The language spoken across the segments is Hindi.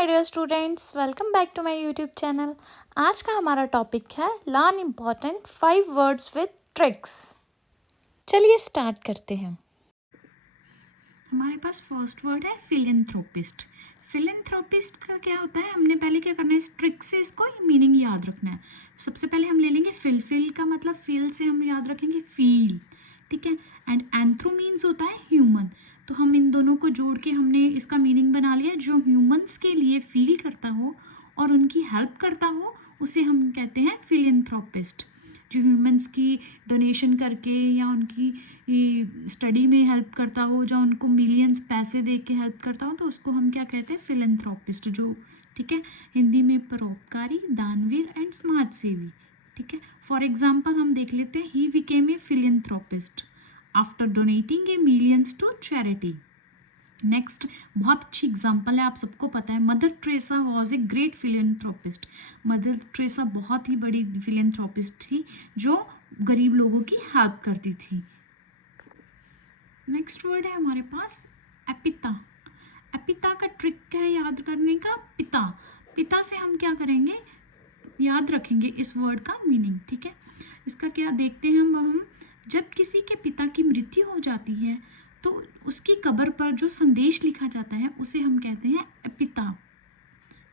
My dear students, welcome back to my YouTube channel. आज का हमारा टॉपिक है learn important 5 words with tricks. चलिए स्टार्ट करते हैं। हमारे पास फर्स्ट वर्ड है फिलेंथ्रोपिस्ट। फिलेंथ्रोपिस्ट का क्या होता है, हमने पहले क्या करना है, इस ट्रिक से इसको मीनिंग याद रखना है। सबसे पहले हम ले लेंगे फिल का मतलब फील से हम याद रखेंगे फील, ठीक है। एंड एंथ्रो मीन्स होता है ह्यूमन, तो हम इन दोनों को जोड़ के हमने इसका मीनिंग बना लिया। जो ह्यूमंस के लिए फील करता हो और उनकी हेल्प करता हो उसे हम कहते हैं फिलेंथ्रोपिस्ट। जो ह्यूमंस की डोनेशन करके या उनकी स्टडी में हेल्प करता हो, जो उनको मिलियंस पैसे दे के हेल्प करता हो, तो उसको हम क्या कहते हैं, फिलेंथ्रोपिस्ट। जो ठीक है, हिंदी में परोपकारी, दानवीर एंड समाजसेवी, ठीक है। फॉर एग्जाम्पल हम देख लेते हैं, he became a philanthropist after donating a millions to charity. Next बहुत अच्छी एग्जाम्पल है, आप सबको पता है, mother Teresa was a great philanthropist. Mother Teresa बहुत ही बड़ी फिलेंथ्रोपिस्ट थी जो गरीब लोगों की हेल्प करती थी। नेक्स्ट वर्ड है हमारे पास एपिता। एपिता का ट्रिक क्या है याद करने का, पिता। पिता से हम क्या करेंगे, याद रखेंगे इस वर्ड का मीनिंग, ठीक है। इसका क्या देखते हैं हम जब किसी के पिता की मृत्यु हो जाती है तो उसकी कब्र पर जो संदेश लिखा जाता है उसे हम कहते हैं एपिताफ,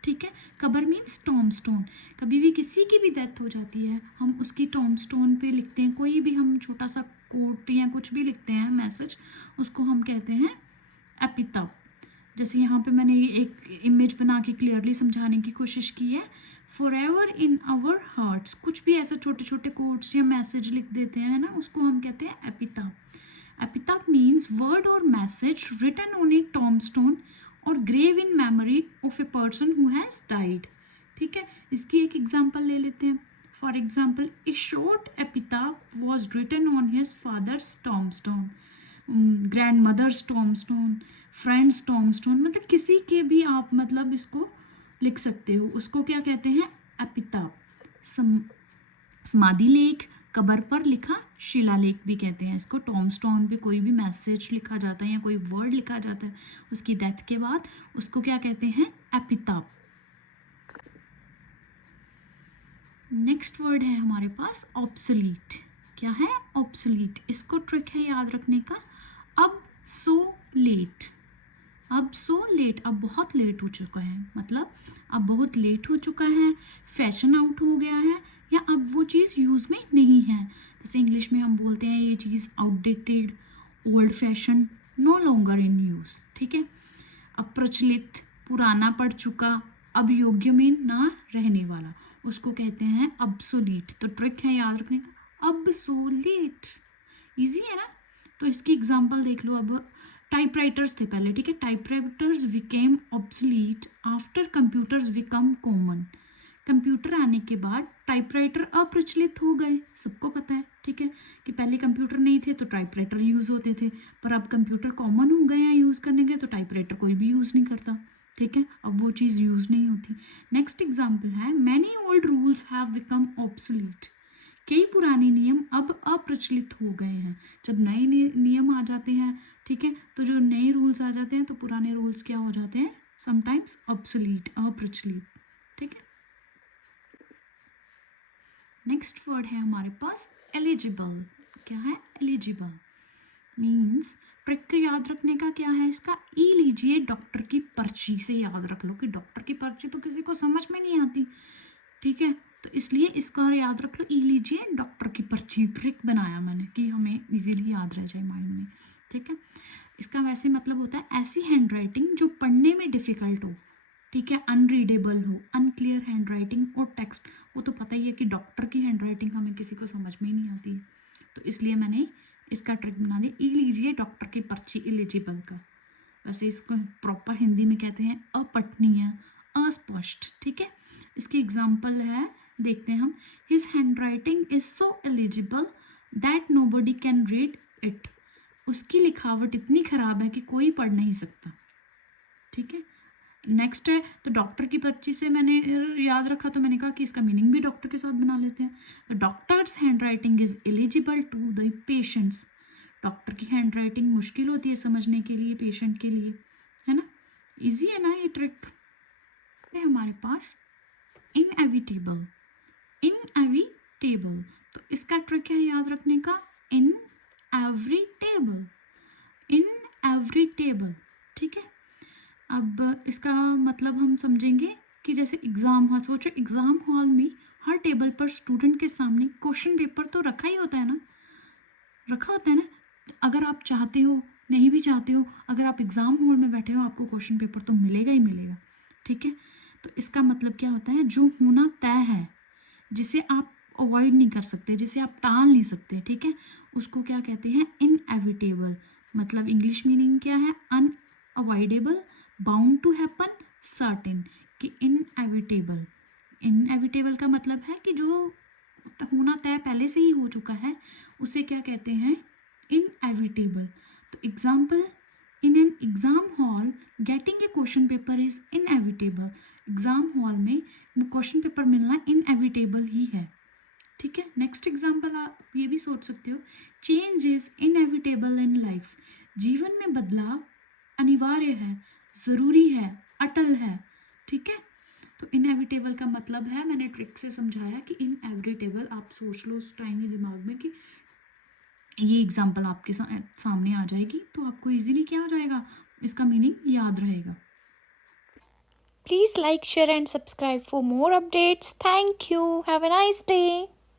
ठीक है। कब्र मीन्स टॉम स्टोन। कभी भी किसी की भी डेथ हो जाती है हम उसकी टॉम स्टोन पे लिखते हैं, कोई भी हम छोटा सा कोट या कुछ भी लिखते हैं मैसेज, उसको हम कहते हैं एपिताफ। जैसे यहाँ पे मैंने एक इमेज बना के क्लियरली समझाने की कोशिश की है, forever in our hearts. कुछ भी ऐसे छोटे छोटे कोट्स या मैसेज लिख देते हैं ना, उसको हम कहते हैं epitaph. Epitaph means word or message written on a tombstone or grave in memory of a person who has died, ठीक है। इसकी एक एग्जाम्पल ले लेते हैं। For example, a short epitaph was written on his father's tombstone, grandmother's tombstone, friend's tombstone, मतलब किसी के भी आप मतलब इसको लिख सकते हो, उसको क्या कहते हैं, एपिताफ। समाधि लेख, कब्र पर लिखा शिलालेख भी कहते हैं इसको। टॉम्बस्टोन पे कोई भी मैसेज लिखा जाता है या कोई वर्ड लिखा जाता है उसकी डेथ के बाद, उसको क्या कहते हैं, एपिताफ। नेक्स्ट वर्ड है हमारे पास ऑब्सोलीट। क्या है, ऑब्सोलीट। इसको ट्रिक है याद रखने का, अब सो लेट। अब सो लेट, अब बहुत लेट हो चुका है, मतलब अब बहुत लेट हो चुका है, फैशन आउट हो गया है, या अब वो चीज़ यूज़ में नहीं है। जैसे इंग्लिश में हम बोलते हैं ये चीज़ outdated, old fashion, no longer in use, ठीक है। अप्रचलित, पुराना पड़ चुका, अब योग्य में ना रहने वाला, उसको कहते हैं obsolete। तो ट्रिक है याद रखने का, obsolete। इजी है ना। तो इसकी एग्जांपल देख लो। अब टाइपराइटर्स थे पहले, ठीक है। Typewriters became obsolete after computers become common. Computer आने के बाद टाइपराइटर अप्रचलित हो गए, सबको पता है, ठीक है, कि पहले कंप्यूटर नहीं थे तो टाइपराइटर यूज़ होते थे, पर अब कंप्यूटर कॉमन हो गए हैं यूज़ करने के, तो टाइपराइटर कोई भी यूज़ नहीं करता, ठीक है, अब वो चीज़ यूज़ नहीं होती। नेक्स्ट एग्जाम्पल है, many old rules have become obsolete. कई पुराने नियम अब अप्रचलित हो गए हैं। जब नए नियम आ जाते हैं, ठीक है, तो जो नए रूल्स आ जाते हैं तो पुराने रूल्स क्या हो जाते हैं, समटाइम्स ऑब्सोलीट, अप्रचलित, ठीक है। नेक्स्ट वर्ड है हमारे पास एलिजिबल। क्या है, एलिजिबल मीन्स, ट्रिक याद रखने का क्या है इसका, ई लीजिए डॉक्टर की पर्ची से याद रख लो कि डॉक्टर की पर्ची तो किसी को समझ में नहीं आती, ठीक है, तो इसलिए इसका याद रख लो, ई लीजिए डॉक्टर की पर्ची। ट्रिक बनाया मैंने कि हमें इजीली याद रह जाए माइंड में, ठीक है। इसका वैसे मतलब होता है ऐसी हैंड राइटिंग जो पढ़ने में डिफ़िकल्ट हो, ठीक है, अनरीडेबल हो, अनक्लियर हैंड राइटिंग और टेक्स्ट। वो तो पता ही है कि डॉक्टर की हैंड राइटिंग हमें किसी को समझ में ही नहीं आती है, तो इसलिए मैंने इसका ट्रिक बना दिया, ई लीजिए डॉक्टर की पर्ची, एलिजिबल का। वैसे इसको प्रॉपर हिंदी में कहते हैं अपठनीय, अस्पष्ट, ठीक है। इसकी एग्जाम्पल है, देखते हैं हम, his handwriting is so eligible that nobody can read it. उसकी लिखावट इतनी खराब है कि कोई पढ़ नहीं सकता, ठीक है। नेक्स्ट है, तो डॉक्टर की पर्ची से मैंने याद रखा तो मैंने कहा कि इसका मीनिंग भी डॉक्टर के साथ बना लेते हैं। तो doctors handwriting is eligible to the patients. Doctor की हैंड राइटिंग मुश्किल होती है समझने के लिए पेशेंट के लिए, है ना। इजी है ना ये ट्रिक। है हमारे पास इनएविटेबल। इनएविटेबल, तो इसका ट्रिक है याद रखने का, इनएविटेबल, इनएविटेबल। ठीक है, अब इसका मतलब हम समझेंगे कि जैसे एग्ज़ाम हॉल, सोचो एग्ज़ाम हॉल में हर टेबल पर स्टूडेंट के सामने क्वेश्चन पेपर तो रखा ही होता है ना, रखा होता है ना। अगर आप चाहते हो, नहीं भी चाहते हो, अगर आप एग्ज़ाम हॉल में बैठे हो आपको क्वेश्चन पेपर तो मिलेगा ही मिलेगा। ठीक है, तो इसका मतलब क्या होता है, जो होना तय है, जिसे आप अवॉइड नहीं कर सकते, जिसे आप टाल नहीं सकते, ठीक है, उसको क्या कहते हैं, इनएविटेबल। मतलब इंग्लिश मीनिंग क्या है, unavoidable, bound to happen, certain, कि इनएविटेबल। इनएविटेबल का मतलब है कि जो होना तय पहले से ही हो चुका है, उसे क्या कहते हैं, इनएविटेबल। तो example, in an exam hall getting a question paper is inevitable. Exam hall में क्वेश्चन पेपर मिलना इनएविटेबल ही है। ठीक है, नेक्स्ट एग्जाम्पल आप ये भी सोच सकते हो, change is inevitable in life. जीवन में बदलाव अनिवार्य है, ज़रूरी है, अटल है। ठीक है, तो इनएविटेबल का मतलब है, मैंने ट्रिक से समझाया कि इनएविटेबल, आप सोच लो उस टाइम ही दिमाग में कि ये एग्जाम्पल आपके सामने आ जाएगी तो आपको इजीली क्या हो जाएगा, इसका मीनिंग याद रहेगा। Please like, share and subscribe for more updates. Thank you. Have a nice day.